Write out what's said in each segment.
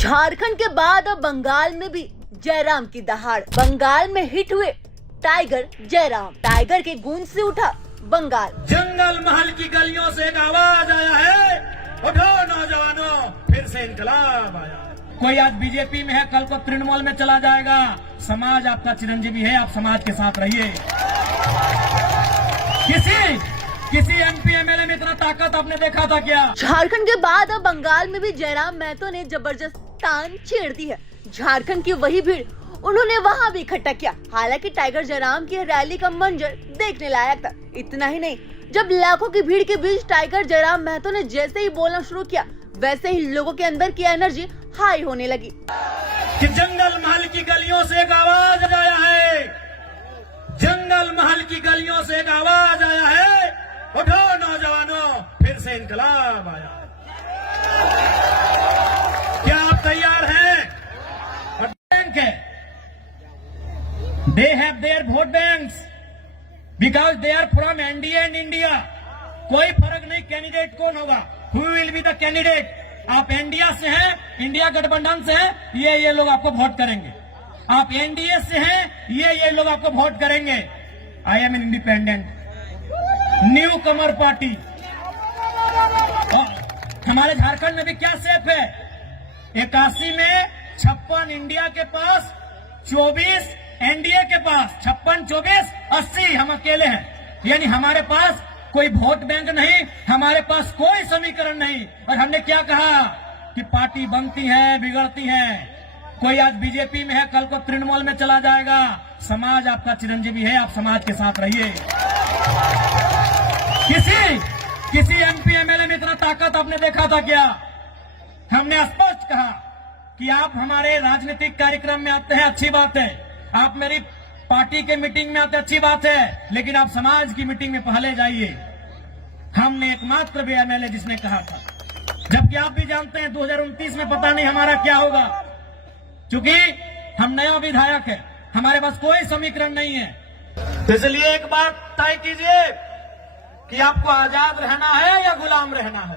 झारखंड के बाद अब बंगाल में भी जयराम की दहाड़। बंगाल में हिट हुए टाइगर जयराम। टाइगर के गूंज से उठा बंगाल। जंगल महल की गलियों से एक आवाज आया है, उठो नौजवानों, फिर से इंकलाब आया। कोई आज बीजेपी में है, कल को तृणमूल में चला जाएगा। समाज आपका चिरंजीवी है, आप समाज के साथ रहिए। किसी एमपी एमएलए में इतना ताकत आपने देखा था क्या? झारखंड के बाद अब बंगाल में भी जयराम महतो ने जबरदस्त तान छेड़ दी है। झारखंड की वही भीड़ उन्होंने वहां भी इकट्ठा किया। हालांकि टाइगर जयराम की रैली का मंजर देखने लायक था। इतना ही नहीं, जब लाखों की भीड़ के बीच टाइगर जयराम महतो ने जैसे ही बोलना शुरू किया, वैसे ही लोगों के अंदर की एनर्जी हाई होने लगी। कि जंगल महल की गलियों से एक आवाज आया है, जंगल महल की गलियों से एक आवाज आया है, उठो नौजवानों, फिर से इंकलाब आया। क्या आप तैयार हैं? बैंक है, they have their vote banks because they are from NDA and India. कोई फर्क नहीं कैंडिडेट कौन होगा, who will be the candidate. आप इंडिया से हैं, इंडिया गठबंधन से हैं, ये लोग आपको वोट करेंगे। आप एनडीए से हैं, ये लोग आपको वोट करेंगे। I am an independent new Qamar party. हमारे झारखंड में भी क्या सेफ है? 81 में 56 इंडिया के पास, 24 एनडीए के पास। 56, 24, 80 हम अकेले हैं। यानी हमारे पास कोई वोट बैंक नहीं, हमारे पास कोई समीकरण नहीं। और हमने क्या कहा कि पार्टी बनती है, बिगड़ती है। कोई आज बीजेपी में है, कल को तृणमूल में चला जाएगा। समाज आपका चिरंजीवी है, आप समाज के साथ रहिए। किसी एमपी एमएलए में इतना ताकत आपने देखा था क्या? हमने स्पष्ट कहा कि आप हमारे राजनीतिक कार्यक्रम में आते हैं, अच्छी बात है। आप मेरी पार्टी के मीटिंग में आते, अच्छी बात है, लेकिन आप समाज की मीटिंग में पहले जाइए। हमने एकमात्र भी एमएलए जिसने कहा था, जबकि आप भी जानते हैं 2029 में पता नहीं हमारा क्या होगा, क्योंकि हम नया विधायक है, हमारे पास कोई समीकरण नहीं है। तो इसलिए एक बात तय कीजिए कि आपको आजाद रहना है या गुलाम रहना है।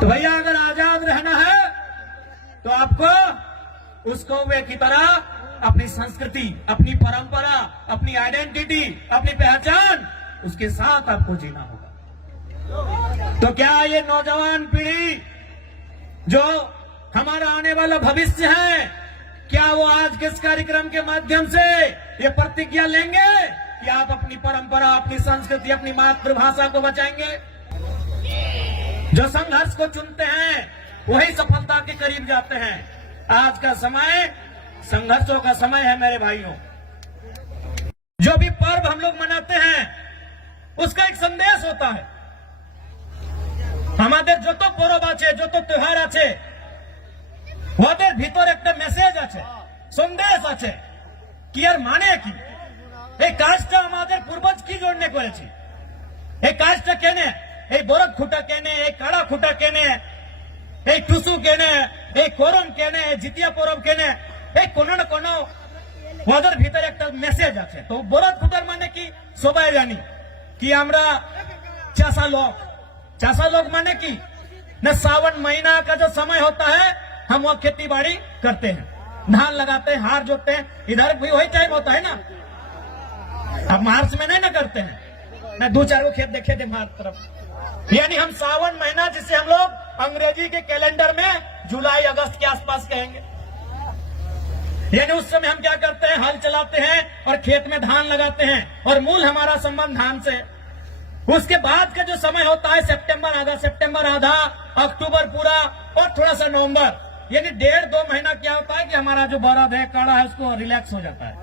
तो भैया अगर आजाद रहना है तो आपको उस कौवे की तरह अपनी संस्कृति, अपनी परंपरा, अपनी आइडेंटिटी, अपनी पहचान, उसके साथ आपको जीना होगा। तो क्या ये नौजवान पीढ़ी जो हमारा आने वाला भविष्य है, क्या वो आज के इस कार्यक्रम के माध्यम से ये प्रतिज्ञा लेंगे कि आप अपनी परंपरा, अपनी संस्कृति, अपनी मातृभाषा को बचाएंगे? जो संघर्ष को चुनते हैं वही सफलता के करीब जाते हैं। आज का समय संघर्षों का समय है मेरे भाइयों। जो भी पर्व हम लोग मनाते हैं उसका एक संदेश होता है। हमारे जो तो पर्व आछे, जो तो त्योहार आछे, ওদের ভিতর একটা মেসেজ আছে, সন্দেশ আছে কি আর মানে কি এই কাজটা আমাদের পূর্বজ কি জন্য করেছে, এই কাজটা কেনে, এই বরফ খুঁটা কেনে, এই কাড়া খুঁটা কেনে, এই টুসু কেনে, এই করম কেনে, জিতিয়া পরব কেনে, এই কোনো না কোনো ওদের ভিতরে একটা মেসেজ আছে। তো বরফ খুঁটার মানে কি সবাই জানি কি আমরা চাষা लोग माने की न सावन महीना का जो समय होता है हम वो खेती बाड़ी करते हैं, धान लगाते हैं, हार जोतते हैं। इधर भी वही टाइम होता है ना। अब मार्च में नहीं ना करते हैं, मैं 2-4 खेत देखे थे मार्च तरफ। यानी हम सावन महीना, जिसे हम लोग अंग्रेजी के कैलेंडर में जुलाई अगस्त के आसपास कहेंगे, यानी उस समय हम क्या करते हैं, हल चलाते हैं और खेत में धान लगाते हैं। और मूल हमारा संबंध धान से। उसके बाद का जो समय होता है सितंबर आधा, सितंबर आधा, अक्टूबर पूरा और थोड़ा सा नवंबर, यानी 1.5-2 महीना क्या होता है कि हमारा जो बरद है, काड़ा है, उसको रिलैक्स हो जाता है।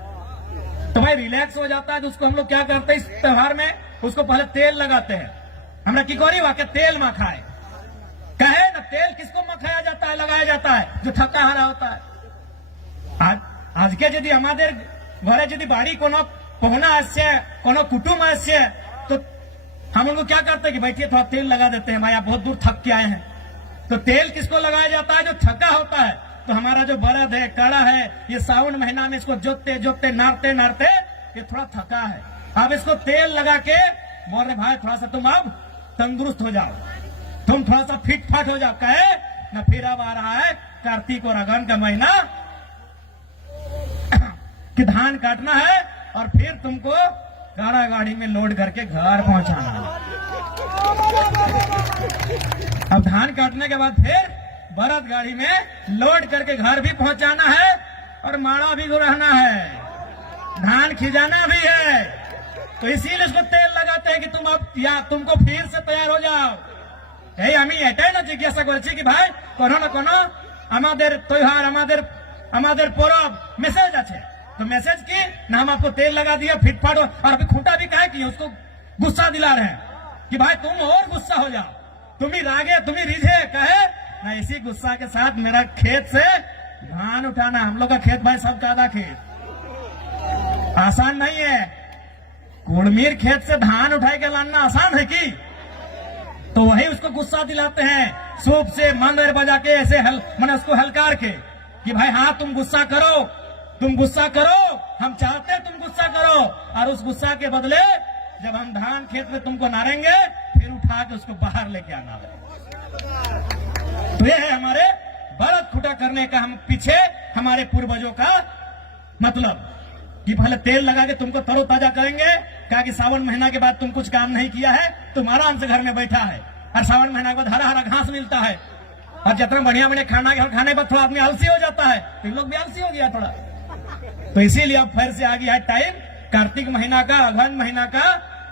तो भाई रिलैक्स हो जाता है तो उसको हम लोग क्या करते हैं, इस त्योहार में उसको पहले तेल लगाते हैं। हमरा की कोरी वाके तेल मखाए कहे ना, तेल किसको मखाया जाता है, लगाया जाता है, जो थका हारा होता है। आज के यदि हमारे घरे यदि बाड़ी कोनो पहुना आसे, कोनो कुटुंब आसे, तो हम उनको क्या करते हैं कि बैठिए थोड़ा तेल लगा देते हैं, भाई आप बहुत दूर थक के आए हैं। तो तेल किसको लगाया जाता है, जो थका होता है। तो हमारा जो बरद है, काड़ा है, ये सावन महीना में इसको जोतते जोतते नारते नारते ये थोड़ा थका है। अब इसको तेल लगा के बोल रहे भाई थोड़ा सा तुम अब तंदुरुस्त हो जाओ, तुम थोड़ा सा फिट फाट हो जाओ, कहे ना फिर अब आ रहा है कार्तिक और अगन का महीना कि धान काटना है और फिर तुमको कारा गाड़ी में लोड करके घर पहुंचाना है। अब धान काटने के बाद फिर बरत गाड़ी में लोड करके घर भी पहुंचाना है और माड़ा भी रहना है, धान खिजाना भी है। तो इसीलिए उसको तेल लगाते हैं कि तुम अब या तुमको फिर से तैयार हो जाओ। এই আমি এটাই না জিজ্ঞাসা করছি কি ভাই কোনো না কোনো আমাদের त्योहार আমাদের পরব মেসেজ আছে, तो मैसेज की ना हम आपको तेल लगा दिया फिटफाट और अभी खूंटा भी कहे कि उसको गुस्सा दिला रहे हैं कि भाई तुम और गुस्सा हो जाओ, तुम ही रागे तुम ही रिझे, कहे ना इसी गुस्सा के साथ मेरा खेत से धान उठाना। हम लोग का खेत भाई सब ज्यादा खेत आसान नहीं है, कुड़मीर खेत से धान उठा के लाना आसान है कि? तो वही उसको गुस्सा दिलाते हैं, सूप से मंदिर बजा के ऐसे मैंने उसको हलकार के कि भाई हाँ तुम गुस्सा करो, हम चाहते हैं तुम गुस्सा करो, और उस गुस्सा के बदले जब हम धान खेत में तुमको नारेंगे फिर उठा के उसको बाहर लेके आना है। तो ये है हमारे भरत खुटा करने का, हम पीछे हमारे पूर्वजों का मतलब कि पहले तेल लगा के तुमको तरोताजा करेंगे, कहा कि सावन महीना के बाद तुम कुछ काम नहीं किया है, तुम आराम से घर में बैठा है, और सावन महीना के बाद हरा हरा घास मिलता है, और जितना बढ़िया बढ़िया खाना खाने के बाद थोड़ा आदमी आलसी हो जाता है, तो इन लोग भी आलसी हो गया थोड़ा। तो इसीलिए अब फिर से आ गया है टाइम कार्तिक महीना का, अगहन महीना का,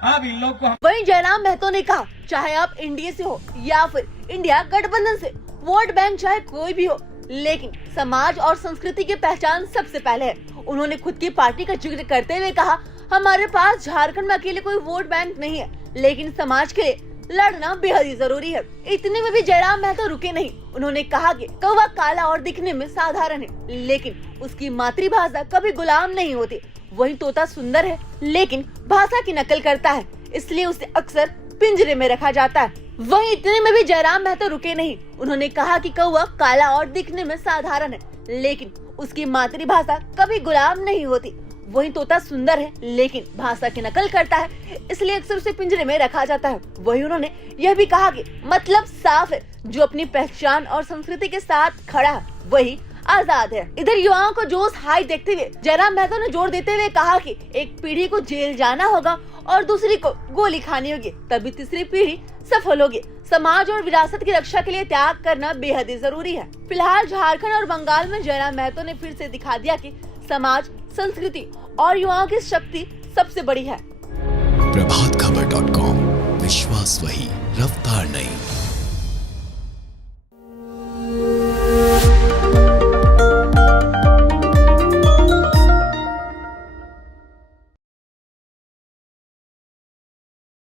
अब इन लोग को। वहीं जयराम महतो ने कहा चाहे आप एनडीए से हो या फिर इंडिया गठबंधन से, वोट बैंक चाहे कोई भी हो, लेकिन समाज और संस्कृति की पहचान सबसे पहले है। उन्होंने खुद की पार्टी का जिक्र करते हुए कहा हमारे पास झारखंड में अकेले कोई वोट बैंक नहीं है, लेकिन समाज के लिए लड़ना बेहद ही जरूरी है। इतने में भी जयराम महतो रुके नहीं, उन्होंने कहा कि कौवा काला और दिखने में साधारण है, लेकिन उसकी मातृभाषा कभी गुलाम नहीं होती। वही तोता सुंदर है लेकिन भाषा की नकल करता है, इसलिए उसे अक्सर पिंजरे में रखा जाता है। वहीं इतने में भी जयराम महतो रुके नहीं, उन्होंने कहा कि कौवा काला और दिखने में साधारण है, लेकिन उसकी मातृभाषा कभी गुलाम नहीं होती। वही तोता सुंदर है लेकिन भाषा की नकल करता है, इसलिए अक्सर उसे पिंजरे में रखा जाता है। वही उन्होंने यह भी कहा कि मतलब साफ है, जो अपनी पहचान और संस्कृति के साथ खड़ा है वही आजाद है। इधर युवाओं को जोश हाई देखते हुए जयराम महतो ने जोर देते हुए कहा कि एक पीढ़ी को जेल जाना होगा और दूसरी को गोली खानी होगी, तभी तीसरी पीढ़ी सफल होगी। समाज और विरासत की रक्षा के लिए त्याग करना बेहद ही जरूरी है। फिलहाल झारखंड और बंगाल में जयराम महतो ने फिर से दिखा दिया कि समाज, संस्कृति और युवाओं की शक्ति सबसे बड़ी है। प्रभातखबर.com, विश्वास वही, रफ्तार नहीं।